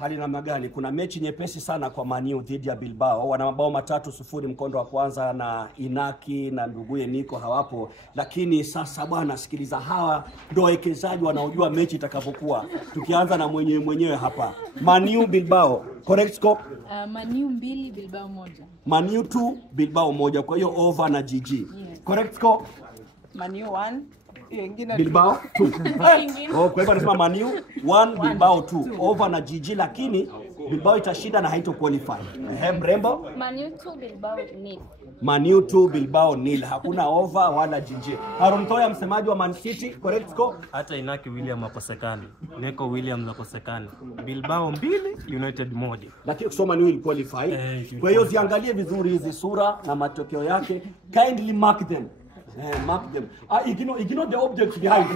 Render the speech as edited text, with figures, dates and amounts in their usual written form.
Hali namna gani? Kuna mechi nyepesi sana kwa Man U dhidi ya Bilbao. Wana mabao 3-0 mkondo wa kwanza, na Inaki na nduguye Niko hawapo. Lakini sasa bwana, sikiliza, hawa ndio wawekezaji wanaojua mechi itakavyokuwa. Tukianza na mwenyewe hapa. Man U Bilbao, correct score? Man U 2 Bilbao 1. Man U 2 Bilbao 1. Kwa hiyo over na GG. Yes. Correct score? Man U 1. Bilbao 2. Oh, kwa hivyo anasema Man U 1 Bilbao 2. Over na GG, lakini Bilbao itashinda na haito qualify. Mrembo? Man U 2 Bilbao 0. Man U 2 Bilbao 0. Hakuna over wala GG. Aaron Toya, msemaji wa Man City, correct score? Hata Inaki William akosekani. Neko William akosekani. Bilbao 2, United 1. Lakini kusoma ni will qualify. Kwa hiyo ziangalie vizuri hizi sura na matokeo yake. Kindly mark them. Mark them. Ignore the objects behind.